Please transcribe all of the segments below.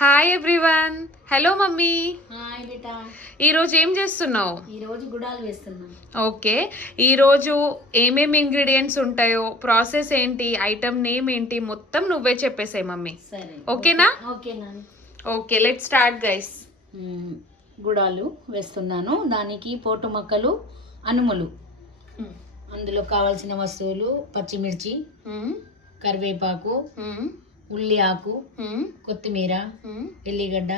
Hi everyone. Hello mummy. Hi బేటా. ఈరోజు ఏం చేస్తున్నావు? ఈరోజు గుడాలు వేస్తున్నాం. ఓకే, ఈరోజు ఏమేమి ఇంగ్రీడియంట్స్ ఉంటాయో, ప్రాసెస్ ఏంటి, ఐటమ్ నేమ్ ఏంటి, మొత్తం నువ్వే చెప్పేసాయి మమ్మీ. సరే, ఓకేనా? ఓకేనా. Okay, let start guys. గుడాలు వేస్తున్నాను. దానికి పోటు మొక్కలు, అనుములు, అందులో కావాల్సిన వస్తువులు పచ్చిమిర్చి, కరివేపాకు, ఉల్లి ఆకు, కొత్తిమీర, ఉల్లిగడ్డ,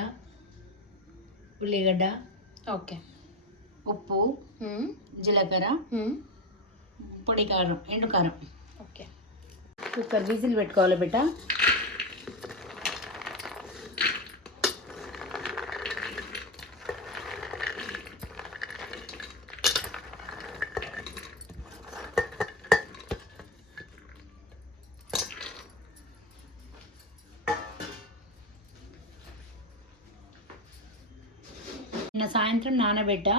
ఓకే, ఉప్పు, జీలకర్ర, పొడి కారం, ఎండు కారం. ఓకే, కుక్కర్ విజిల్ పెట్టుకోవాలి బిడ్డ. నిన్న సాయంత్రం నానబెట్టా,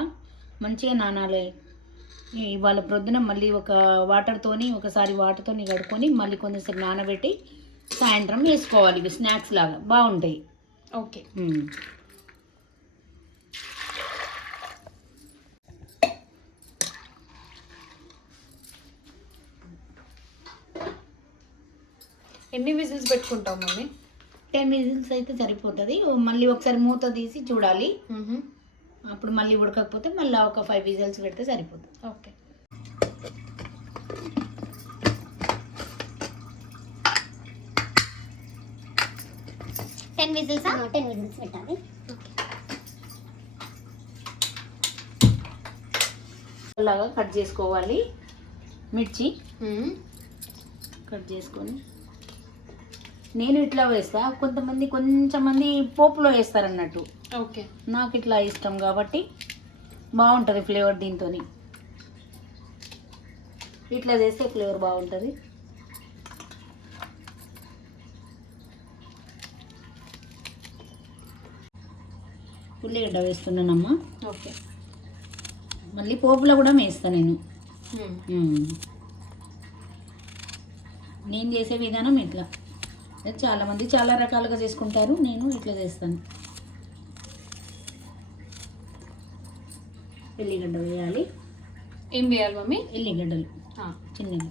మంచిగా నానాలి. ఇవాళ ప్రొద్దున మళ్ళీ ఒకసారి వాటర్తోని కడుక్కొని మళ్ళీ కొంచెంసేపు నానబెట్టి సాయంత్రం వేసుకోవాలి. ఇవి స్నాక్స్ లాగా బాగుంటాయి. ఓకే, ఎన్ని విజిల్స్ పెట్టుకుంటావు మమ్మీ? 10 విజిల్స్ అయితే సరిపోతుంది. మళ్ళీ ఒకసారి మూత తీసి చూడాలి. అప్పుడు మళ్ళీ ఉడకకపోతే మళ్ళీ ఒక 5 విజిల్స్ పెడితే సరిపోతుంది. ఓకే, టెన్ విజిల్స్ పెట్టాలి. అలాగా కట్ చేసుకోవాలి. మిర్చి కట్ చేసుకొని నేను ఇట్లా వేస్తా. కొంచెం పోపులో వేస్తారు అన్నట్టు. ఓకే, నాకు ఇట్లా ఇష్టం కాబట్టి బాగుంటుంది ఫ్లేవర్. దీంతో ఇట్లా చేస్తే ఫ్లేవర్ బాగుంటుంది. ఉల్లిగడ్డ వేస్తున్నానమ్మా. ఓకే, మళ్ళీ పోపులో కూడా వేస్తాను నేను. నేను చేసే విధానం ఇట్లా. చాలామంది చాలా రకాలుగా చేసుకుంటారు, నేను ఇట్లా చేస్తాను. ఎల్లిగడ్డ వేయాలి. ఏం వేయాలి మమ్మీ? ఎల్లిగడ్డలు చిన్నగా.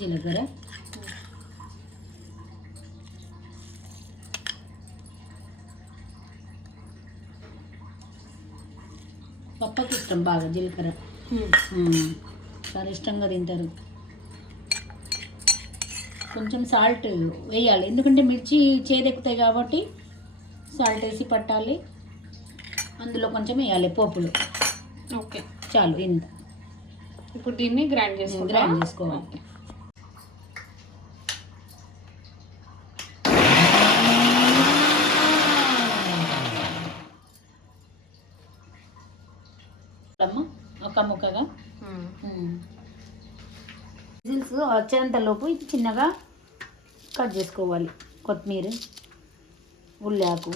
జీలకర్ర, పప్పకి ఇష్టం బాగా జీలకర్ర, చాలా ఇష్టంగా తింటారు. కొంచెం సాల్ట్ వేయాలి, ఎందుకంటే మిర్చి చేదెక్కుతాయి కాబట్టి సాల్ట్ వేసి పట్టాలి. అందులో కొంచెం వేయాలి పోపులు. ఓకే, చాలు ఇంత. ఇప్పుడు దీన్ని గ్రైండ్ చేసుకోవాలి. ఒక ముక్కగా విజిల్స్ వచ్చేంత లోపు ఇది చిన్నగా కట్ చేసుకోవాలి. కొత్తిమీర, ఉల్లాకు,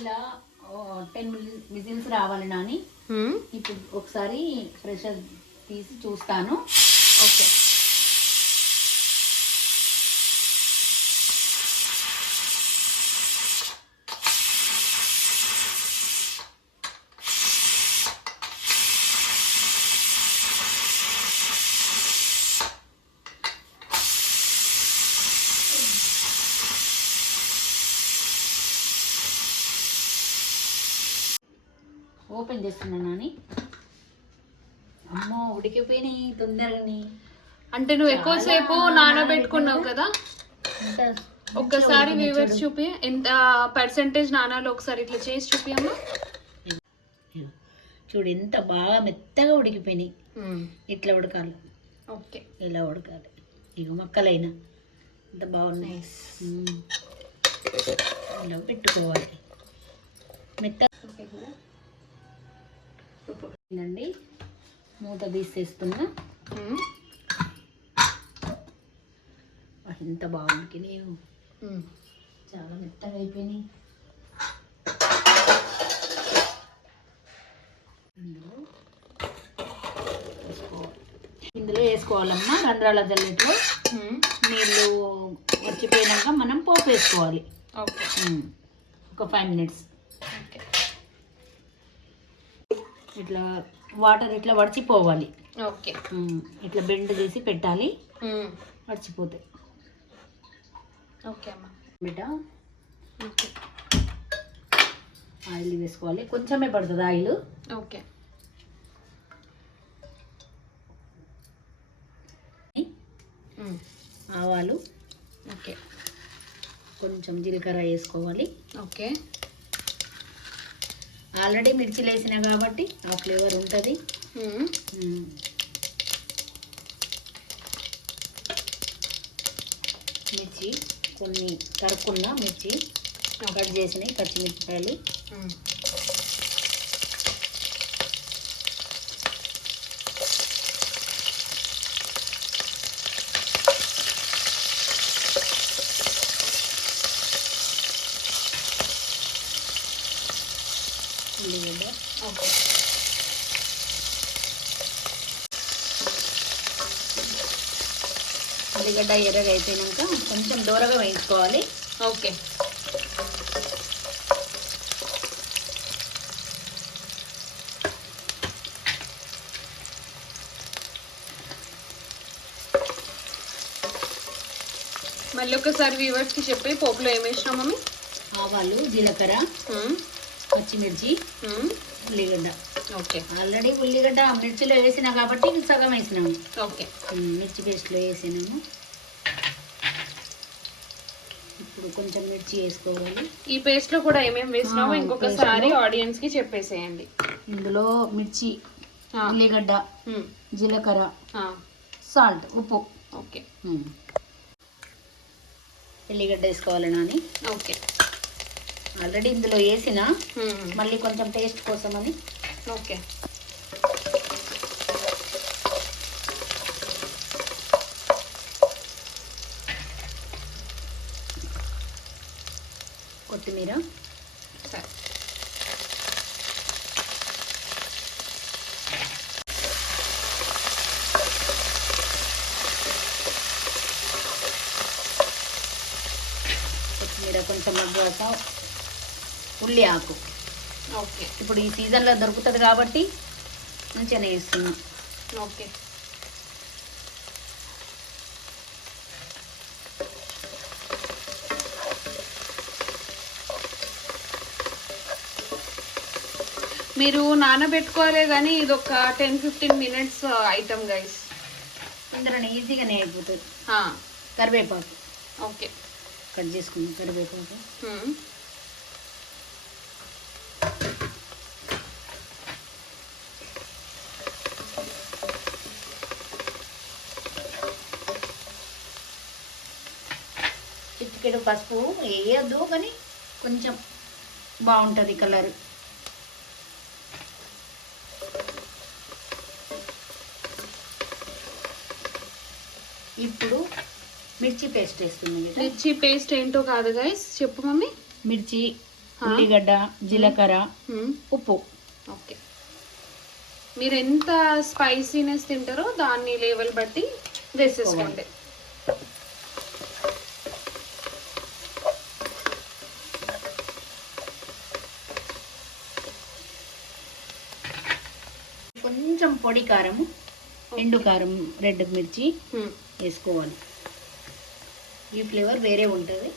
ఇలా 10 విజిల్స్ రావాలి నాని. ఇప్పుడు ఒకసారి ప్రెషర్ తీసి చూస్తాను. ఓకే, ఓపెన్ చేస్తున్నాను నాని. అమ్మో ఉడికిపోయినాయి తొందరగాని. అంటే నువ్వు ఎక్కువసేపు నానబెట్టుకున్నావు కదా. ఒక్కసారి వ్యూవర్స్ చూపి ఎంత పర్సెంటేజ్ నానాలో ఒకసారి ఇట్లా చేసి చూపియమ్మా. చూడు ఎంత బాగా మెత్తగా ఉడికిపోయినాయి. ఇట్లా ఉడకాలి. ఓకే, ఇలా ఉడకాలి. ఇక మొక్కలైనా ఎంత బాగున్నాయి. ఇలా పెట్టుకోవాలి. మెత్త అండి, మూత తీసేస్తున్నా. ఎంత బాగుంది లేవు, చాలా మెత్తగా అయిపోయినాయి. ఇందులో వేసుకోవాలమ్మా రంధ్రాల జల్లెట్లో. నీళ్ళు వచ్చిపోయినాక మనం పోపు వేసుకోవాలి. ఒక 5 మినిట్స్ ఇట్లా వాటర్ ఇట్లా వడిచిపోవాలి. ఓకే, ఇట్లా బెండ్ చేసి పెట్టాలి, వడిచిపోతాయి. ఓకే అమ్మ. బిడ్డ ఆయిల్ వేసుకోవాలి, కొంచెమే పడుతుంది ఆయిల్. ఓకే, ఆవాలు, ఓకే, కొంచెం జీలకర్ర వేసుకోవాలి. ఓకే, ఆల్రెడీ మిర్చిలు వేసిన కాబట్టి ఆ ఫ్లేవర్ ఉంటుంది. మిర్చి కొన్ని తరుక్కున్న మిర్చి కట్ చేసినాయి, పచ్చిమిరపకాయలు. ఉల్లిగడ్డ, ఓకే, ఉల్లిగడ్డ ఎర్రగా అయిపోయినాక కొంచెం దూరగా వేయించుకోవాలి. ఓకే, మళ్ళీ ఒకసారి వ్యూవర్స్కి చెప్పి పోపులో ఏం వేసినాం మమ్మీ? ఆవాలు, జీలకర్ర, పచ్చిమిర్చి, ఉల్లిగడ్డ. ఓకే, ఆల్రెడీ ఉల్లిగడ్డ మిర్చిలో వేసినా కాబట్టి సగం వేసినాము. ఓకే, మిర్చి పేస్ట్లో వేసినాము. ఇప్పుడు కొంచెం మిర్చి వేసుకోవాలి. ఈ పేస్ట్ లో కూడా ఏమేమి వేసినామో ఇంకొకసారి ఆడియన్స్ కి చెప్పేసేయండి. ఇందులో మిర్చి, ఉల్లిగడ్డ, జీలకర్ర, సాల్ట్, ఉప్పు. ఓకే, ఎల్లిగడ్డ వేసుకోవాలి నాని. ఓకే, ఆల్రెడీ ఇందులో వేసిన మళ్ళీ కొంచెం టేస్ట్ కోసమని. ఓకే, కొత్తిమీర, సరే, కొత్తిమీర కొంచెం మగ్గాక ఉల్లి ఆకు. ఓకే, ఇప్పుడు ఈ సీజన్లో దొరుకుతుంది కాబట్టి మంచిగానే వేస్తున్నాం. ఓకే, మీరు నానబెట్టుకోవాలి కానీ ఇది ఒక 10-15 మినిట్స్ ఐటమ్ గైస్. ఇందులో ఈజీగానే అయిపోతుంది. కరివేపాకు. ఓకే, కట్ చేసుకున్నాం కరివేపాకు. చిటికెడు పసుపు వేయద్దు కానీ కొంచెం బాగుంటుంది కలర్. ఇప్పుడు మిర్చి పేస్ట్ వేస్తుంది. మిర్చి పేస్ట్ ఏంటో కాదు గైస్, చెప్పు మమ్మీ. మిర్చి, ఉల్లిగడ్డ, జీలకర్ర, ఉప్పు. ఓకే, మీరు ఎంత స్పైసీనెస్ తింటారో దాన్ని లెవెల్ బట్టి వేసేసుకోండి. కొంచెం పొడి కారము, ఎండు కారం, రెడ్ మిర్చి వేసుకోవాలి. ఈ ఫ్లేవర్ వేరే ఉంటుంది.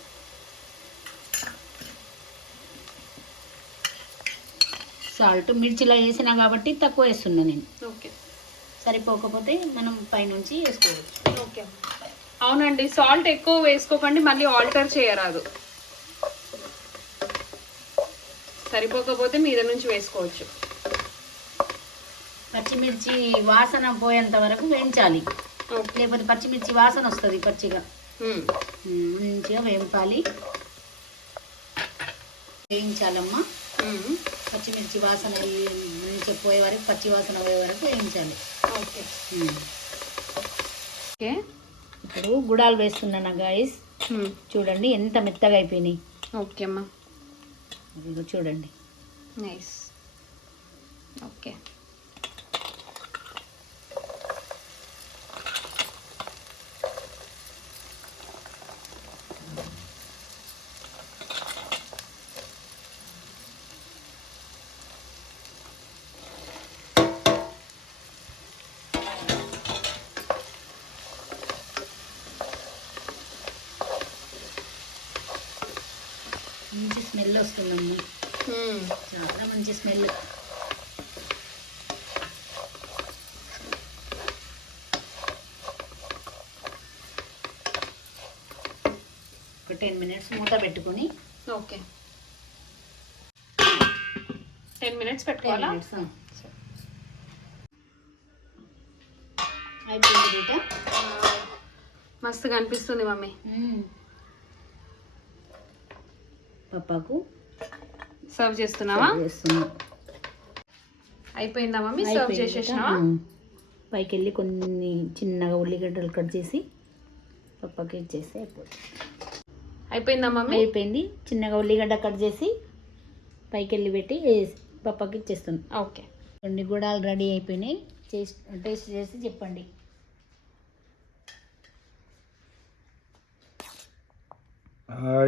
సాల్ట్ మిర్చిలో వేసినా కాబట్టి తక్కువ వేస్తున్నా నేను. ఓకే, సరిపోకపోతే మనం పైనుంచి వేసుకోవచ్చు. ఓకే, అవునండి, సాల్ట్ ఎక్కువ వేసుకోకండి, మళ్ళీ ఆల్టర్ చేయరాదు. సరిపోకపోతే మీద నుంచి వేసుకోవచ్చు. పచ్చిమిర్చి వాసన పోయేంత వరకు వేయించాలి, లేకపోతే పచ్చిమిర్చి వాసన వస్తుంది పచ్చిగా. మంచిగా వేయింపాలి. వేయించాలమ్మా. పచ్చిమిర్చి వాసన నుంచి పోయే వరకు, పచ్చి వాసన పోయే వరకు వేయించాలి. ఓకే. ఇప్పుడు గుడాలు వేస్తున్నాను గాయస్. చూడండి ఎంత మెత్తగా అయిపోయినాయి. ఓకే అమ్మా. ఇదిగో చూడండి. నైస్. ఓకే. మంచి స్మెల్ వస్తుందమ్మా. చాలా మంచి స్మెల్. ఒక 10 minutes మూత పెట్టుకొని. ఓకే. 10 minutes పెట్టుకోవాలా? అయిపోయింది బీట. మస్తుగా అనిపిస్తుంది మమ్మీ. పప్పాకు సర్వ్ చేస్తున్నావా? అయిపోయిందా మమ్మీ? సర్వ్ చేసేసినావా? పైకి వెళ్ళి కొన్ని చిన్నగా ఉల్లిగడ్డలు కట్ చేసి పప్పాకి ఇచ్చేస్తే అయిపోతుంది. అయిపోయిందా మమ్మీ? అయిపోయింది. చిన్నగా ఉల్లిగడ్డ కట్ చేసి పైకి వెళ్ళి పెట్టి పప్పాకి ఇచ్చేస్తుంది. ఓకే. కొన్ని గుడాలు రెడీ అయిపోయినాయి. టేస్ట్ చేసి చెప్పండి.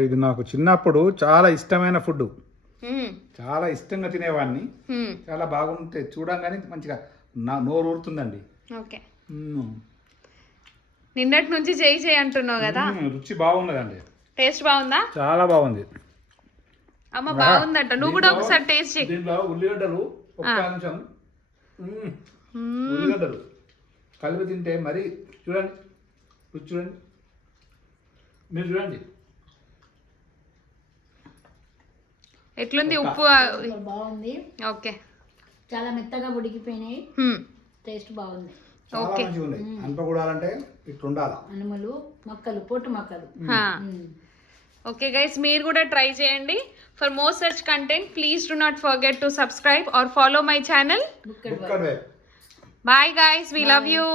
ఇది నాకు చిన్నప్పుడు చాలా ఇష్టమైన ఫుడ్. చాలా ఇష్టంగా తినేవాడిని. చాలా బాగుంటే చూడంగానే మంచిగా నోరు ఊరుతుందండి. ఓకే. నిన్నటి నుంచి చేయి అంటున్నావు కదా. రుచి బాగున్నదండి. టేస్ట్ బాగుందా? చాలా బాగుంది అమ్మ. బాగుందంట. నువ్వు కూడా ఒకసారి టేస్ట్ చేయి. దీంట్లో ఉల్లిగడ్డలు ఒక్క నిమిషం. ఉల్లిగడ్డలు కలిపి తింటే మరి చూడండి, రుచి చూడండి, మీరు చూడండి ఎట్లుంది. ఉప్పు బాగుంది. ఓకే. చాలా మెత్తగా ఉడికిపోయినాయి. టేస్ట్ బాగుంది. ఓకే. అనపగూడాలంటే ఇట్లా ఉండాలి. అనుములు మక్కలు, పొట్టు మక్కలు. ఓకే గైస్, మీరు కూడా ట్రై చేయండి. For more such content please do not forget to subscribe R follow my channel. Bukkad Web. Bye guys, we love you.